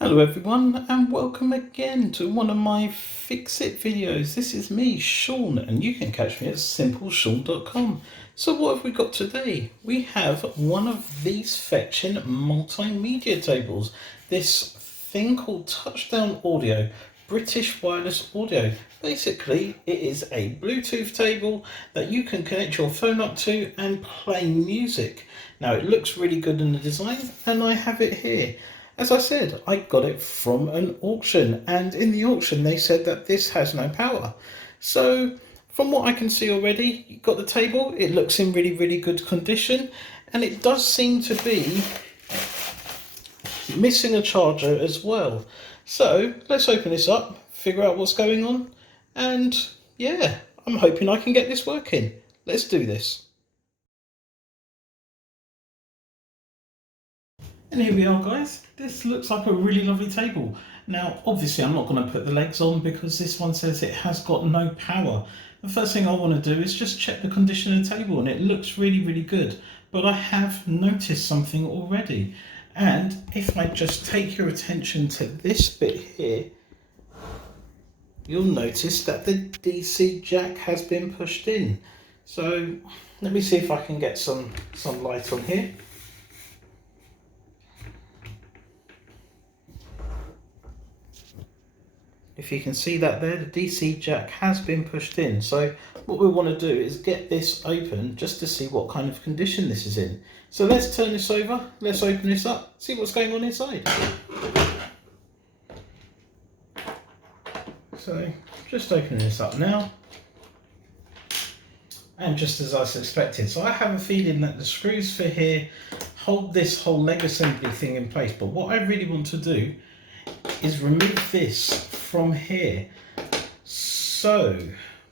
Hello everyone and welcome again to one of my Fix It videos. This is me, Sean, and you can catch me at simpleshawn.com. So what have we got today? We have one of these fetching multimedia tables. This thing called TouchDown Audio, British wireless audio. Basically, it is a Bluetooth table that you can connect your phone up to and play music. Now it looks really good in the design and I have it here. As I said, I got it from an auction, and in the auction they said that this has no power. So from what I can see already, you've got the table, it looks in really good condition, and it does seem to be missing a charger as well. So let's open this up, figure out what's going on, and yeah, I'm hoping I can get this working. Let's do this. And here we are, guys. This looks like a really lovely table. Now, obviously I'm not going to put the legs on because this one says it has got no power. The first thing I want to do is just check the condition of the table, and it looks really good. But I have noticed something already. And if I just take your attention to this bit here, you'll notice that the DC jack has been pushed in. So let me see if I can get some light on here. If you can see that there, the DC jack has been pushed in. So what we want to do is get this open just to see what kind of condition this is in. So let's turn this over, let's open this up, see what's going on inside. So just opening this up now. And just as I suspected. So I have a feeling that the screws for here hold this whole leg assembly thing in place. But what I really want to do is remove this from here. So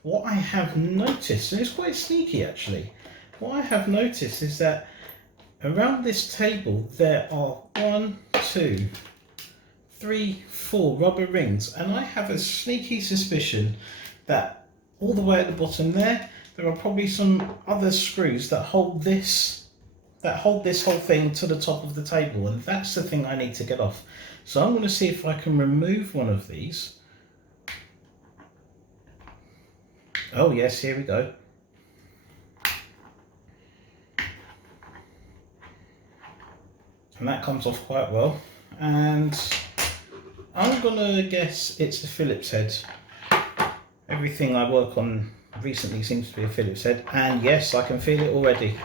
what I have noticed, and it's quite sneaky actually, what I have noticed is that around this table there are 1, 2, 3, 4 rubber rings, and I have a sneaky suspicion that all the way at the bottom there are probably some other screws that hold this whole thing to the top of the table, and that's the thing I need to get off. So I'm going to see if I can remove one of these. Oh yes, here we go. And that comes off quite well. And I'm going to guess it's a Phillips head. Everything I work on recently seems to be a Phillips head. And yes, I can feel it already.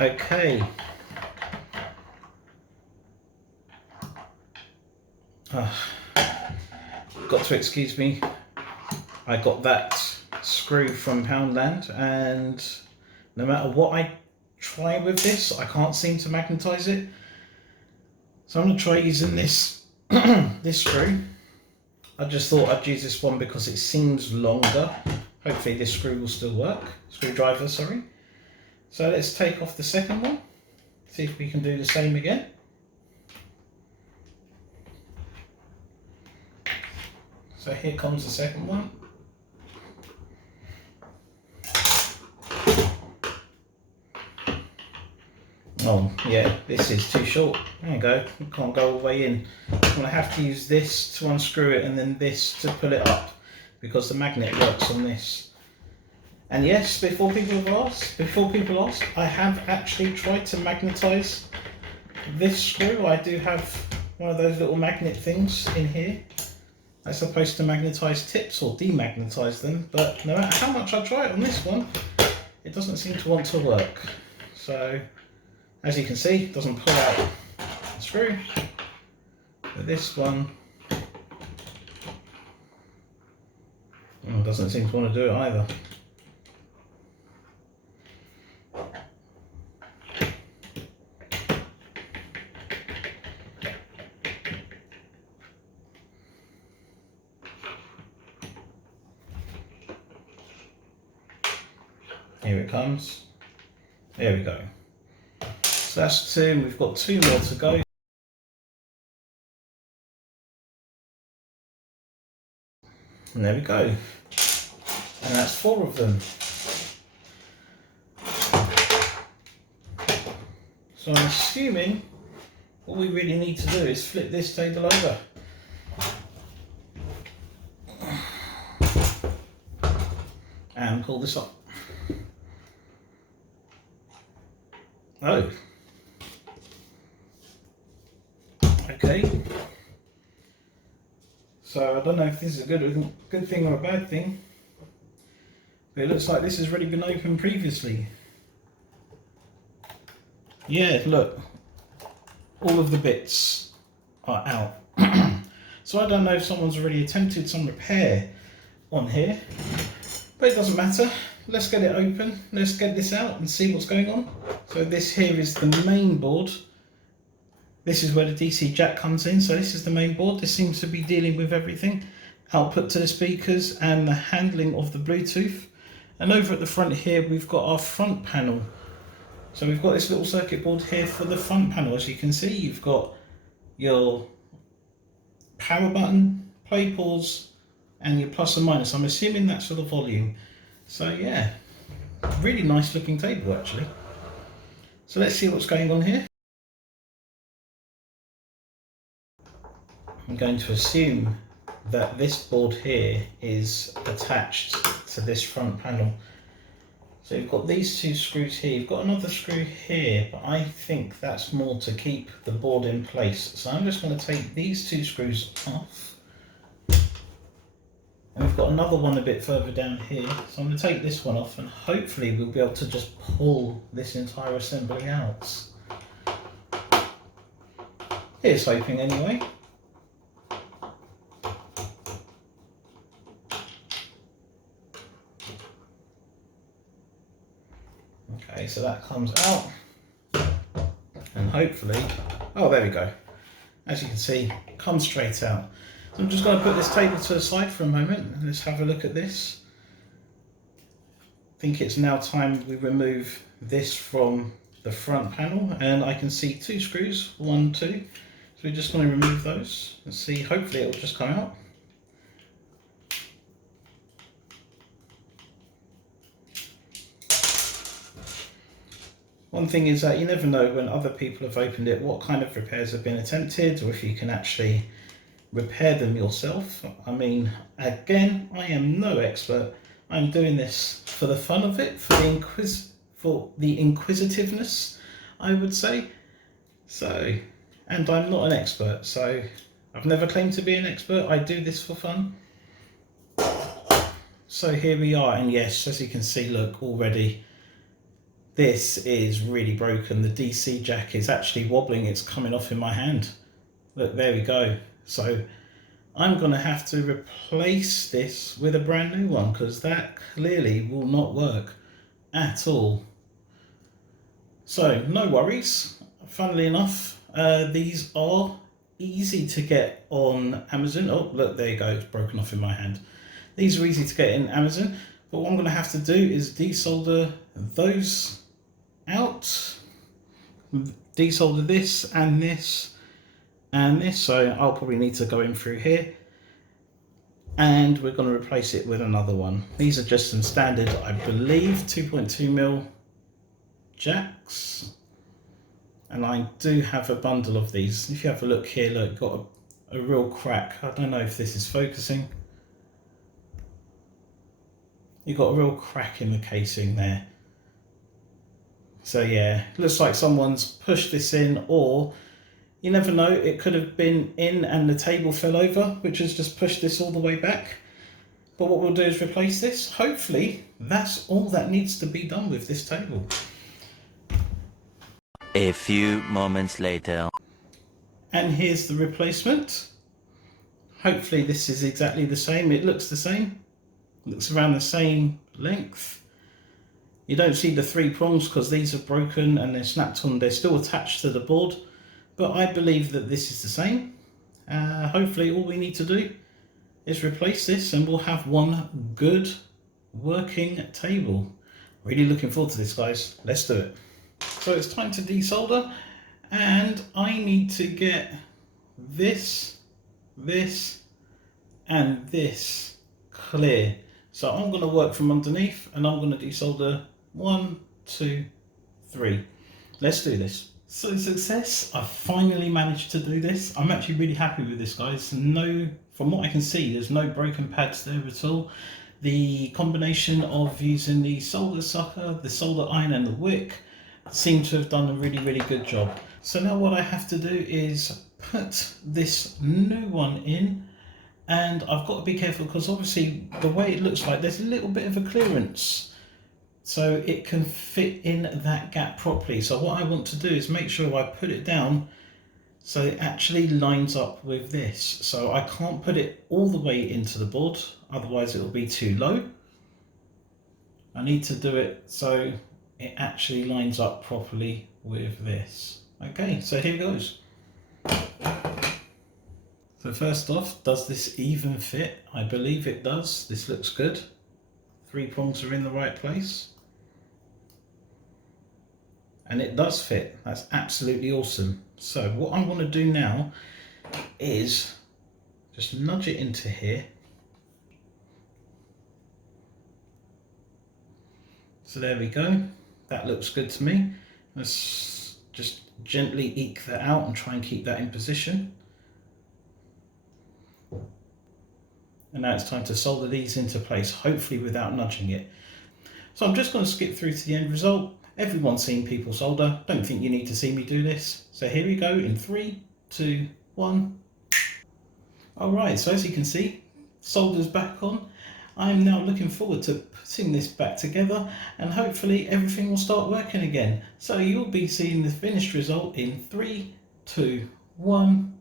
Okay. Got to excuse me. I got that screw from Poundland, and no matter what I try with this, I can't seem to magnetize it. So I'm going to try using this this screw. I just thought I'd use this one because it seems longer. Hopefully this screw will still work. Screwdriver, sorry. So let's take off the second one. See if we can do the same again. So here comes the second one. Oh yeah, this is too short. There you go, it can't go all the way in. I'm going to have to use this to unscrew it and then this to pull it up because the magnet works on this. And yes, before people ask, I have actually tried to magnetize this screw. I do have one of those little magnet things in here. That's supposed to magnetize tips or demagnetize them, but no matter how much I try it on this one, it doesn't seem to want to work. So as you can see, it doesn't pull out the screw. But this one doesn't seem to want to do it either. Here it comes. There we go. So that's 2, and we've got 2 more to go. And there we go. And that's 4 of them. So I'm assuming all we really need to do is flip this table over. And pull this up. Oh. Okay. So I don't know if this is a good thing or a bad thing. But it looks like this has already been opened previously. Yeah, look. All of the bits are out. So I don't know if someone's already attempted some repair on here. But it doesn't matter. Let's get it open. Let's get this out and see what's going on. So this here is the main board. This is where the DC jack comes in. So this is the main board. This seems to be dealing with everything. Output to the speakers and the handling of the Bluetooth. And over at the front here, we've got our front panel. So we've got this little circuit board here for the front panel. As you can see, you've got your power button, play, pause, and your plus and minus. I'm assuming that's for the volume. So yeah, really nice looking table actually. So let's see what's going on here. I'm going to assume that this board here is attached to this front panel. So you've got these two screws here, you've got another screw here, but I think that's more to keep the board in place. So I'm just going to take these two screws off. And we've got another one a bit further down here. So I'm going to take this one off and hopefully we'll be able to just pull this entire assembly out. Here's hoping anyway. Okay, so that comes out and hopefully, oh there we go. As you can see, comes straight out. So I'm just going to put this table to the side for a moment and let's have a look at this. I think it's now time we remove this from the front panel and I can see two screws, 1, 2. So we're just going to remove those and see, hopefully it will just come out. One thing is that you never know when other people have opened it what kind of repairs have been attempted or if you can actually repair them yourself. I mean, again, I am no expert. I'm doing this for the fun of it, for the inquisitiveness, I would say. So, and I'm not an expert, so I've never claimed to be an expert. I do this for fun. So here we are, and yes, as you can see, look, already this is really broken. The DC jack is actually wobbling. It's coming off in my hand. Look, there we go. So I'm going to have to replace this with a brand new one because that clearly will not work at all. So no worries. Funnily enough, these are easy to get on Amazon. Oh, look, there you go. It's broken off in my hand. These are easy to get in Amazon. But what I'm going to have to do is desolder those out, desolder this and this and this, so I'll probably need to go in through here and we're going to replace it with another one. These are just some standard, I believe, 2.2mm jacks, and I do have a bundle of these. If you have a look here, look, got a real crack. I don't know if this is focusing. You've got a real crack in the casing there. So yeah, looks like someone's pushed this in, or you never know, it could have been in and the table fell over, which has just pushed this all the way back. But what we'll do is replace this. Hopefully that's all that needs to be done with this table. A few moments later. And here's the replacement. Hopefully this is exactly the same. It looks the same. Looks around the same length. You don't see the 3 prongs because these are broken and they're snapped on. They're still attached to the board, but I believe that this is the same. Hopefully all we need to do is replace this and we'll have one good working table. Really looking forward to this, guys. Let's do it. So it's time to desolder, and I need to get this, this, and this clear. So I'm going to work from underneath and I'm going to desolder 1, 2, 3. Let's do this. So success, I finally managed to do this. I'm actually really happy with this, guys. No, from what I can see, there's no broken pads there at all. The combination of using the solder sucker, the solder iron and the wick seem to have done a really, really good job. So now what I have to do is put this new one in, and I've got to be careful because obviously the way it looks like there's a little bit of a clearance, so it can fit in that gap properly. So what I want to do is make sure I put it down so it actually lines up with this. So I can't put it all the way into the board, otherwise it will be too low. I need to do it so it actually lines up properly with this. Okay, so here goes. So first off, does this even fit? I believe it does. This looks good. 3 prongs are in the right place. And it does fit. That's absolutely awesome. So what I want to do now is just nudge it into here. So there we go. That looks good to me. Let's just gently eke that out and try and keep that in position. And now it's time to solder these into place, hopefully without nudging it. So I'm just going to skip through to the end result. Everyone's seen people solder. Don't think you need to see me do this. So here we go in 3, 2, 1. Alright, so as you can see, solder's back on. I'm now looking forward to putting this back together and hopefully everything will start working again. So you'll be seeing the finished result in 3, 2, 1.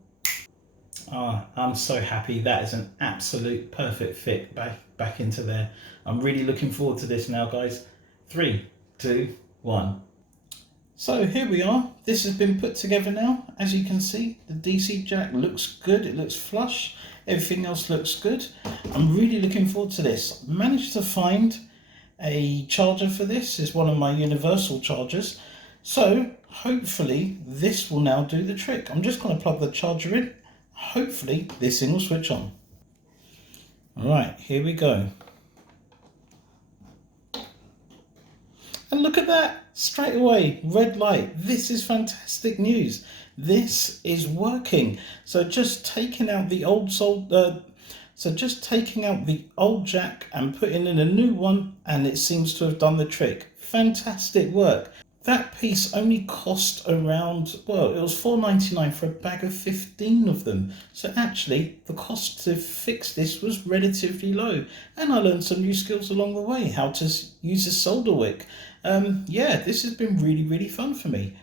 I'm so happy. That is an absolute perfect fit back into there. I'm really looking forward to this now, guys. 3, 2, 1. So here we are. This has been put together now. As you can see, the DC jack looks good. It looks flush. Everything else looks good. I'm really looking forward to this. Managed to find a charger for this. It's one of my universal chargers. So hopefully this will now do the trick. I'm just going to plug the charger in. Hopefully this thing will switch on. All right, here we go. And look at that, straight away, red light. This is fantastic news. This is working. So just taking out the old jack and putting in a new one, and it seems to have done the trick. Fantastic work. That piece only cost around, well, it was $4.99 for a bag of 15 of them. So actually, the cost to fix this was relatively low. And I learned some new skills along the way, how to use a solder wick. Yeah, this has been really, really fun for me.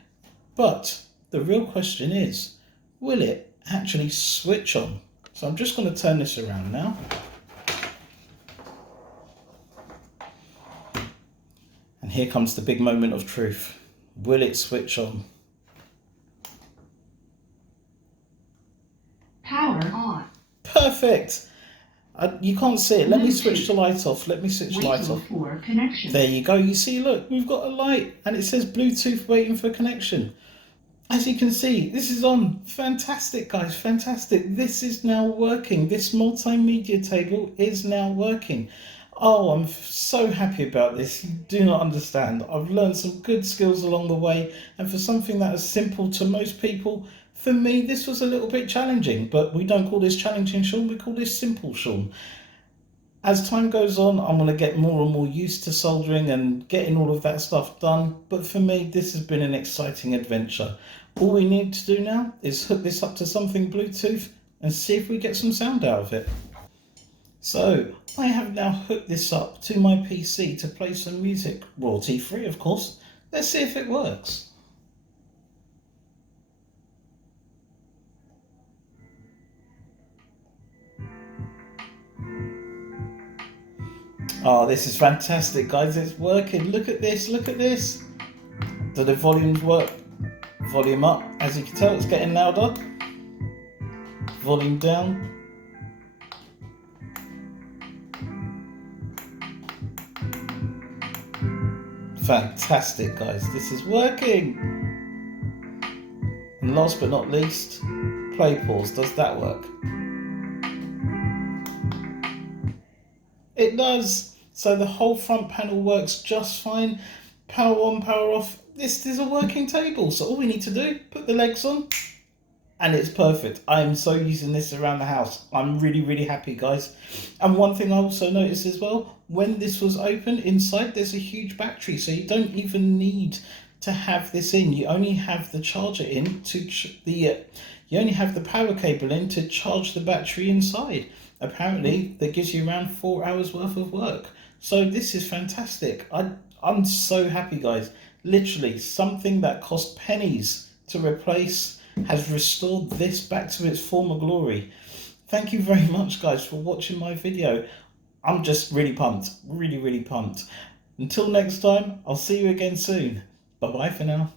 But the real question is, will it actually switch on? So I'm just going to turn this around now. And here comes the big moment of truth. Will it switch on? Power on. Perfect. You can't see it. Let me switch the light off. Let me switch the light off. For connection. There you go. You see, look, we've got a light and it says Bluetooth waiting for connection. As you can see, this is on. Fantastic, guys. Fantastic. This is now working. This multimedia table is now working. Oh, I'm so happy about this. You do not understand. I've learned some good skills along the way, and for something that is simple to most people, for me, this was a little bit challenging, but we don't call this challenging, Sean. We call this simple, Sean. As time goes on, I'm going to get more and more used to soldering and getting all of that stuff done. But for me, this has been an exciting adventure. All we need to do now is hook this up to something Bluetooth and see if we get some sound out of it. So I have now hooked this up to my PC to play some music, royalty free of course. Let's see if it works. Oh, this is fantastic, guys. It's working. Look at this. Look at this. Do the volumes work? Volume up. As you can tell, it's getting louder. Volume down. Fantastic, guys. This is working. And last but not least, play pause. Does that work? It does. So the whole front panel works just fine. Power on, power off. this is a working table. So all we need to do, put the legs on, and it's perfect. I'm so using this around the house. I'm really happy, guys. And one thing I also noticed as well, when this was open inside, there's a huge battery, so you don't even need to have this in. You only have the charger in to you only have the power cable in to charge the battery inside. Apparently that gives you around 4 hours worth of work. So this is fantastic. I'm so happy, guys. Literally something that cost pennies to replace has restored this back to its former glory. Thank you very much, guys, for watching my video. I'm just really pumped, really pumped. Until next time, I'll see you again soon. Bye bye for now.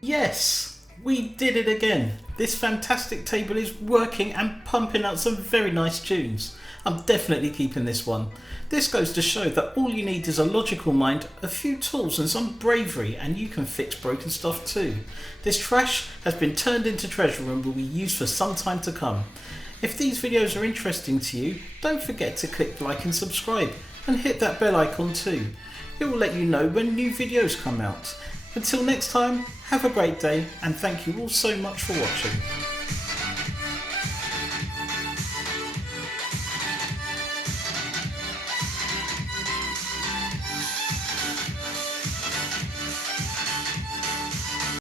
Yes, we did it again. This fantastic table is working and pumping out some very nice tunes. I'm definitely keeping this one. This goes to show that all you need is a logical mind, a few tools and some bravery, and you can fix broken stuff too. This trash has been turned into treasure and will be used for some time to come. If these videos are interesting to you, don't forget to click like and subscribe, and hit that bell icon too. It will let you know when new videos come out. Until next time, have a great day, and thank you all so much for watching.